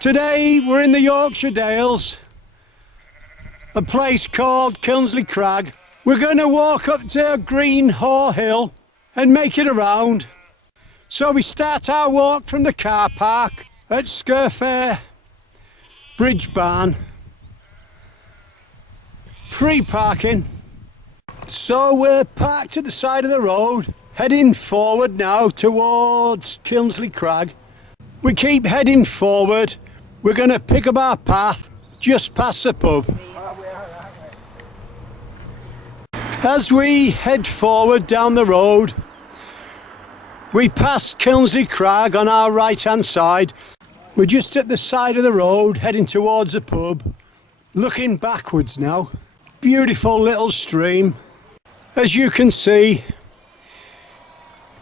Today we're in the Yorkshire Dales, a place called Kilnsey Crag. We're going to walk up to Green Haw Hill and make it around. So we start our walk from the car park at Skirfare Bridge Barn. Free parking. So we're parked at the side of the road, heading forward now towards Kilnsey Crag. We keep heading forward. We're going to pick up our path just past the pub. As we head forward down the road, we pass Kilnsey Crag on our right hand side. We're just at the side of the road heading towards the pub, looking backwards now. Beautiful little stream. As you can see,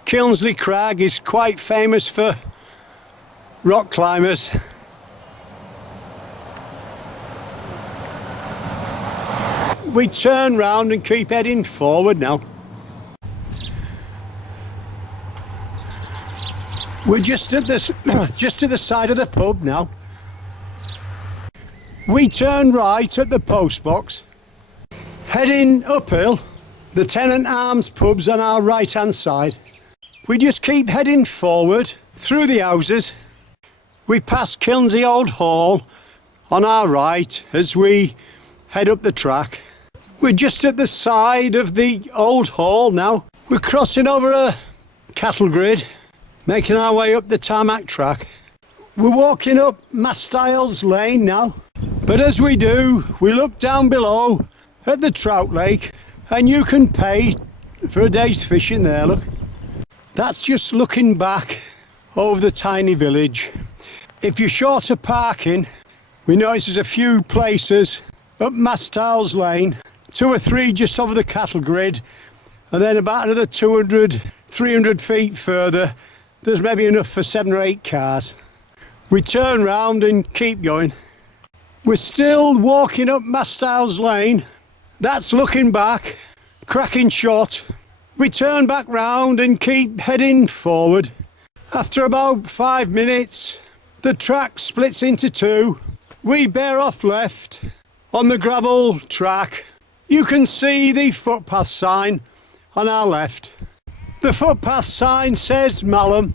Kilnsey Crag is quite famous for rock climbers. We turn round and keep heading forward now. We're just at this, just to the side of the pub now. We turn right at the post box, heading uphill. The Tenant Arms pub's on our right hand side. We just keep heading forward through the houses. We pass Kilnsey Old Hall on our right as we head up the track. We're just at the side of the old hall now. We're crossing over a cattle grid, making our way up the tarmac track. We're walking up Mastiles Lane now. But as we do, we look down below at the trout lake, and you can pay for a day's fishing there, look. That's just looking back over the tiny village. If you're short of parking, we notice there's a few places up Mastiles Lane, 2 or 3 just over the cattle grid, and then about another 200, 300 feet further, there's maybe enough for 7 or 8 cars. We turn round and keep going. We're still walking up Mastiles Lane. That's looking back, cracking shot. We turn back round and keep heading forward. After about 5 minutes, the track splits into 2. We bear off left on the gravel track. You can see the footpath sign on our left. The footpath sign says Malham.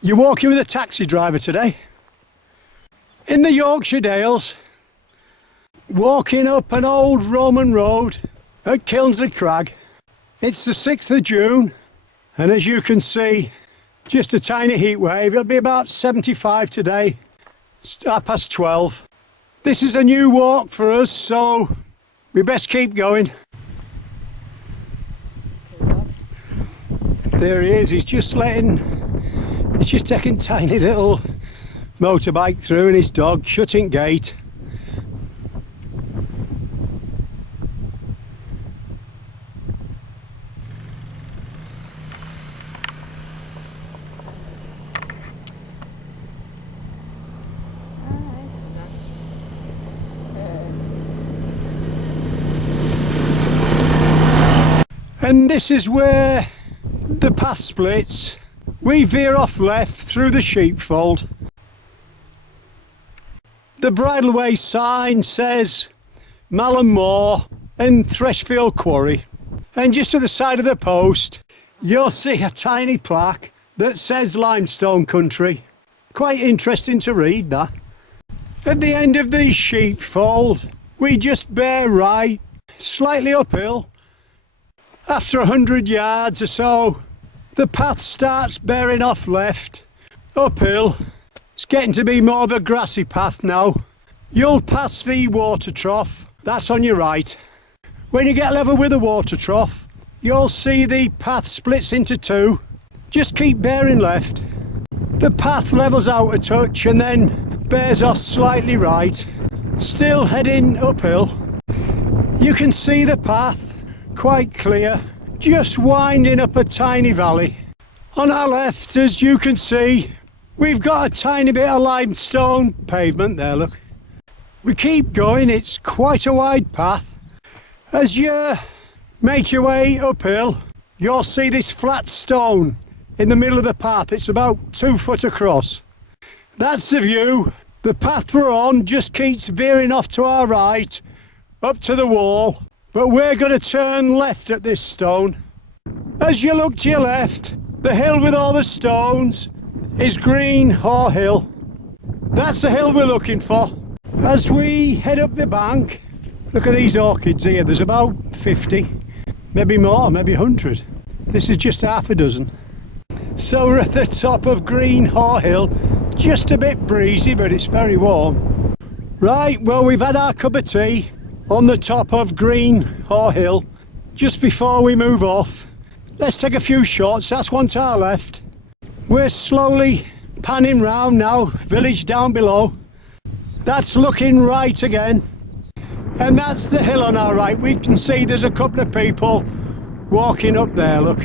You're walking with a taxi driver today. In the Yorkshire Dales, walking up an old Roman road at Kilnsey Crag. It's the 6th of June, and as you can see, just a tiny heat wave. It'll be about 75 today. It's 12:30. This is a new walk for us, so we best keep going. There he is. He's just taking tiny little motorbike through, and his dog shutting gate. And this is where the path splits. We veer off left through the sheepfold. The bridleway sign says Malham Moor and Thresfield Quarry. And just to the side of the post, you'll see a tiny plaque that says Limestone Country. Quite interesting to read that. At the end of the sheepfold, we just bear right, slightly uphill. After 100 yards or so, the path starts bearing off left, uphill. It's getting to be more of a grassy path now. You'll pass the water trough, that's on your right. When you get level with the water trough, you'll see the path splits into 2. Just keep bearing left. The path levels out a touch and then bears off slightly right. Still heading uphill. You can see the path quite clear, just winding up a tiny valley. On our left, as you can see, we've got a tiny bit of limestone pavement there, look. We keep going, it's quite a wide path. As you make your way uphill, you'll see this flat stone in the middle of the path. It's about 2 foot across. That's the view. The path we're on just keeps veering off to our right, up to the wall, but we're going to turn left at this stone. As you look to your left, the hill with all the stones is Green Haw Hill. That's the hill we're looking for. As we head up the bank, look at these orchids here. There's about 50, maybe more, maybe 100. This is just half a dozen. So we're at the top of Green Haw Hill, just a bit breezy, but it's very warm. Right, well, we've had our cup of tea on the top of Green Haw Hill. Just before we move off, let's take a few shots. That's one to our left. We're slowly panning round now, village down below. That's looking right again. And that's the hill on our right. We can see there's a couple of people walking up there, look.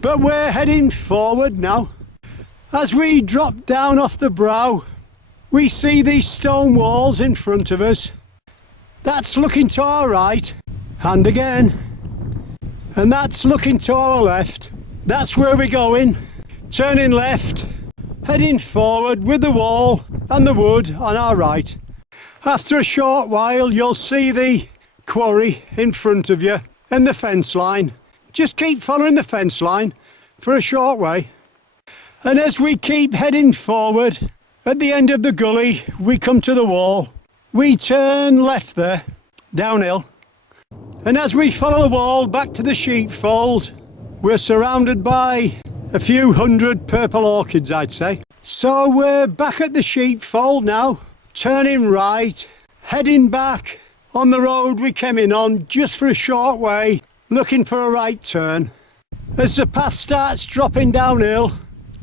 But we're heading forward now. As we drop down off the brow, we see these stone walls in front of us. That's looking to our right, and again. And that's looking to our left. That's where we're going. Turning left, heading forward with the wall and the wood on our right. After a short while, you'll see the quarry in front of you and the fence line. Just keep following the fence line for a short way. And as we keep heading forward, at the end of the gully, we come to the wall. We turn left there, downhill. And as we follow the wall back to the sheepfold, we're surrounded by a few hundred purple orchids, I'd say. So we're back at the sheepfold now, turning right, heading back on the road we came in on just for a short way, looking for a right turn. As the path starts dropping downhill,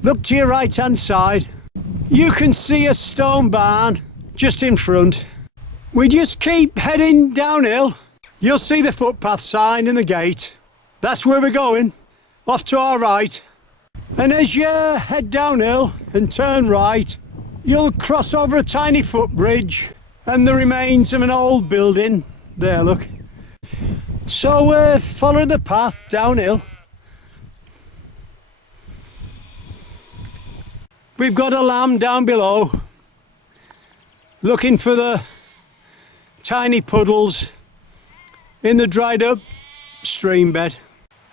look to your right hand side. You can see a stone barn just in front. We just keep heading downhill. You'll see the footpath sign and the gate. That's where we're going, off to our right. And as you head downhill and turn right, you'll cross over a tiny footbridge and the remains of an old building. There, look. So we're following the path downhill. We've got a lamb down below, looking for the tiny puddles in the dried up stream bed.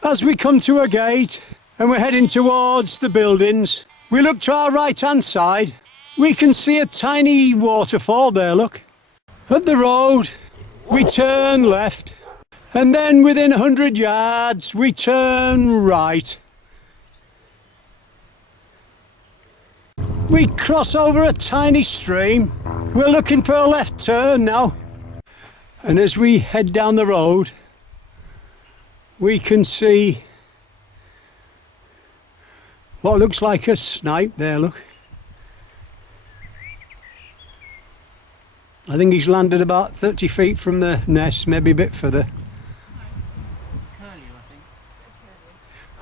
As we come to a gate and we're heading towards the buildings, we look to our right hand side. We can see a tiny waterfall there, look. At the road, we turn left, and then within 100 yards, we turn right. We cross over a tiny stream. We're looking for a left turn now. And as we head down the road, we can see what looks like a snipe there, look. I think he's landed about 30 feet from the nest, maybe a bit further.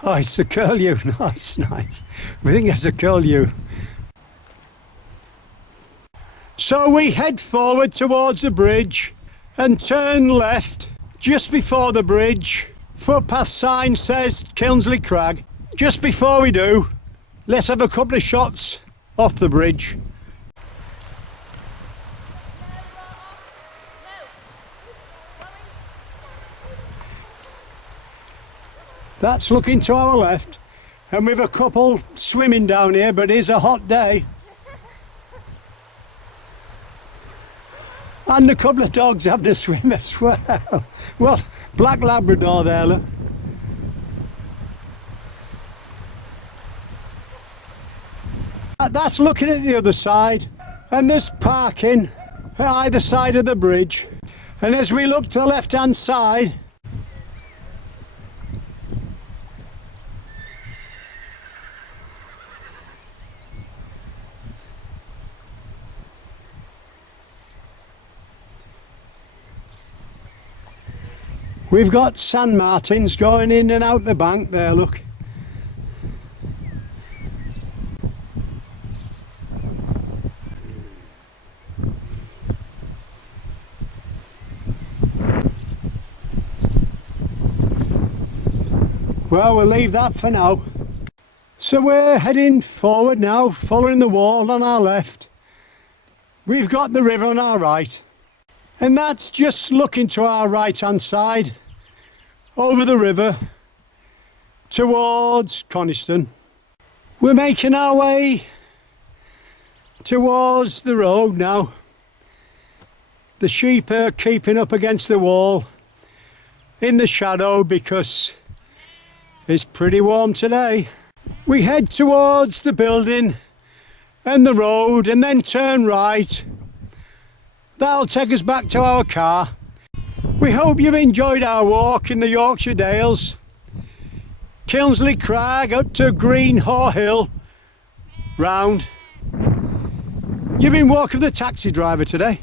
Oh, it's a curlew, not a snipe. We think it's a curlew. So we head forward towards the bridge and turn left just before the bridge. Footpath sign says Kilnsey Crag. Just before we do, let's have a couple of shots off the bridge. That's looking to our left, and we've a couple swimming down here, but it's a hot day. And a couple of dogs have to swim as well. Well, black Labrador there, look. That's looking at the other side, and there's parking at either side of the bridge. And as we look to the left-hand side, we've got sand martins going in and out the bank there, look. Well, we'll leave that for now. So we're heading forward now, following the wall on our left. We've got the river on our right, and that's just looking to our right hand side over the river towards Coniston. We're making our way towards the road now. The sheep are keeping up against the wall in the shadow because it's pretty warm today. We head towards the building and the road and then turn right. That'll take us back to our car. We hope you've enjoyed our walk in the Yorkshire Dales. Kilnsey Crag up to Green Haw Hill, round. You've been walking with the taxi driver today.